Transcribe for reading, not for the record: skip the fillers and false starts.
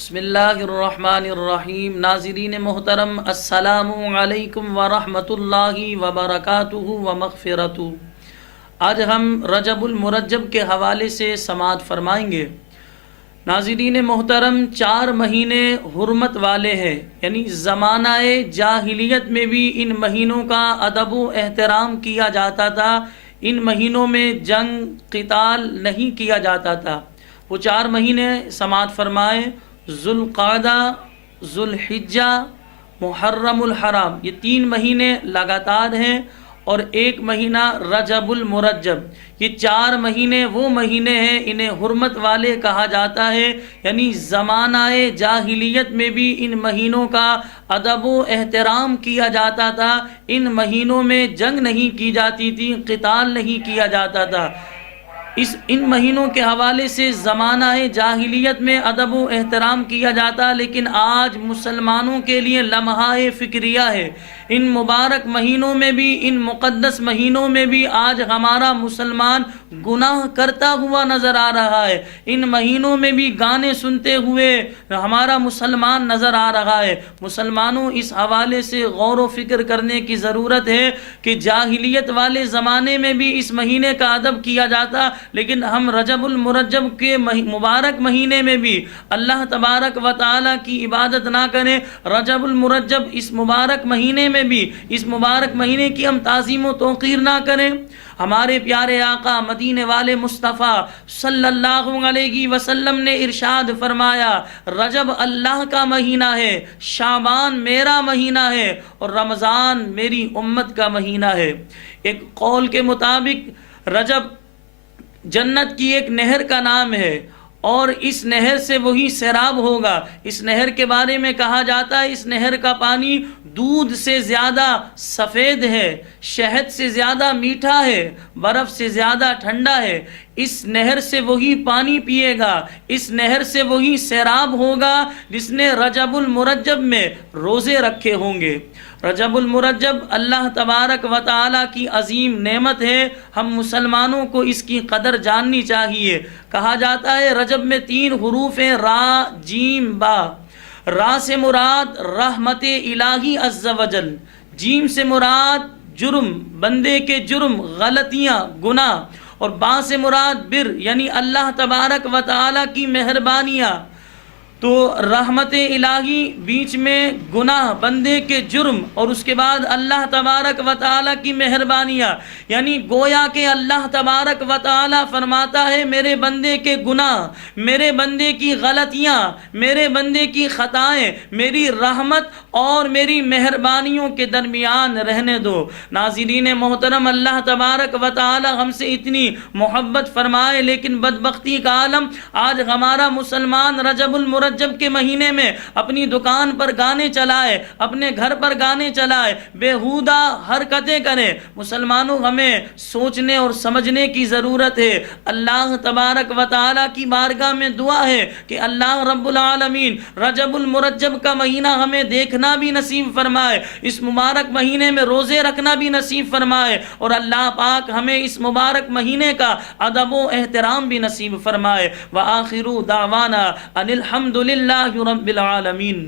بسم اللہ الرحمن الرحیم۔ ناظرین محترم، السلام علیکم ورحمۃ اللہ وبرکاتہ ومغفرتہ۔ آج ہم رجب المرجب کے حوالے سے سماعت فرمائیں گے۔ ناظرین محترم، 4 مہینے حرمت والے ہیں، یعنی زمانہ جاہلیت میں بھی ان مہینوں کا ادب و احترام کیا جاتا تھا۔ ان مہینوں میں جنگ قتال نہیں کیا جاتا تھا۔ وہ 4 مہینے سماعت فرمائیں: ذوالقعدہ، ذوالحجہ، محرم الحرام۔ یہ 3 مہینے لگاتار ہیں، اور 1 مہینہ رجب المرجب۔ یہ 4 مہینے وہ مہینے ہیں، انہیں حرمت والے کہا جاتا ہے، یعنی زمانہ جاہلیت میں بھی ان مہینوں کا ادب و احترام کیا جاتا تھا۔ ان مہینوں میں جنگ نہیں کی جاتی تھی، قتال نہیں کیا جاتا تھا۔ ان مہینوں کے حوالے سے زمانہ جاہلیت میں ادب و احترام کیا جاتا، لیکن آج مسلمانوں کے لیے لمحہ فکریہ ہے۔ ان مبارک مہینوں میں بھی، ان مقدس مہینوں میں بھی آج ہمارا مسلمان گناہ کرتا ہوا نظر آ رہا ہے۔ ان مہینوں میں بھی گانے سنتے ہوئے ہمارا مسلمان نظر آ رہا ہے۔ مسلمانوں، اس حوالے سے غور و فکر کرنے کی ضرورت ہے کہ جاہلیت والے زمانے میں بھی اس مہینے کا ادب کیا جاتا، لیکن ہم رجب المرجب کے مبارک مہینے میں بھی اللہ تبارک و تعالیٰ کی عبادت نہ کریں۔ رجب المرجب اس مبارک مہینے میں بھی، اس مبارک مہینے کی ہم تعظیم و توقیر نہ کریں۔ ہمارے پیارے آقا مدینے والے مصطفیٰ صلی اللہ علیہ وسلم نے ارشاد فرمایا: رجب اللہ کا مہینہ ہے، شعبان میرا مہینہ ہے، اور رمضان میری امت کا مہینہ ہے۔ ایک قول کے مطابق رجب جنت کی ایک نہر کا نام ہے، اور اس نہر سے وہی سیراب ہوگا۔ اس نہر کے بارے میں کہا جاتا ہے، اس نہر کا پانی دودھ سے زیادہ سفید ہے، شہد سے زیادہ میٹھا ہے، برف سے زیادہ ٹھنڈا ہے۔ اس نہر سے وہی پانی پیے گا، اس نہر سے وہی سیراب ہوگا جس نے رجب المرجب میں روزے رکھے ہوں گے۔ رجب المرجب اللہ تبارک و تعالیٰ کی عظیم نعمت ہے، ہم مسلمانوں کو اس کی قدر جاننی چاہیے۔ کہا جاتا ہے رجب میں 3 حروف ہیں: را، جیم، با۔ را سے مراد رحمت الہی عز و جل، جیم سے مراد جرم، بندے کے جرم، غلطیاں، گناہ، اور با سے مراد بر، یعنی اللہ تبارک و تعالیٰ کی مہربانیاں۔ تو رحمت الہی، بیچ میں گناہ، بندے کے جرم، اور اس کے بعد اللہ تبارک و تعالیٰ کی مہربانیاں، یعنی گویا کہ اللہ تبارک و تعالیٰ فرماتا ہے میرے بندے کے گناہ، میرے بندے کی غلطیاں، میرے بندے کی خطائیں میری رحمت اور میری مہربانیوں کے درمیان رہنے دو۔ ناظرین محترم، اللہ تبارک و تعالیٰ ہم سے اتنی محبت فرمائے، لیکن بدبختی کا عالم آج ہمارا مسلمان رجب المرجب کے مہینے میں اپنی دکان پر گانے چلائے، اپنے گھر پر گانے چلائے، بیہودہ حرکتیں کریں۔ مسلمانوں، ہمیں سوچنے اور سمجھنے کی ضرورت ہے۔ اللہ تبارک و تعالیٰ کی بارگاہ میں دعا ہے کہ اللہ رب العالمین رجب المرجب کا مہینہ ہمیں دیکھنا بھی نصیب فرمائے، اس مبارک مہینے میں روزے رکھنا بھی نصیب فرمائے، اور اللہ پاک ہمیں اس مبارک مہینے کا ادب و احترام بھی نصیب فرمائے۔ وآخر دعوانا ان الحمد للہ رب العالمین۔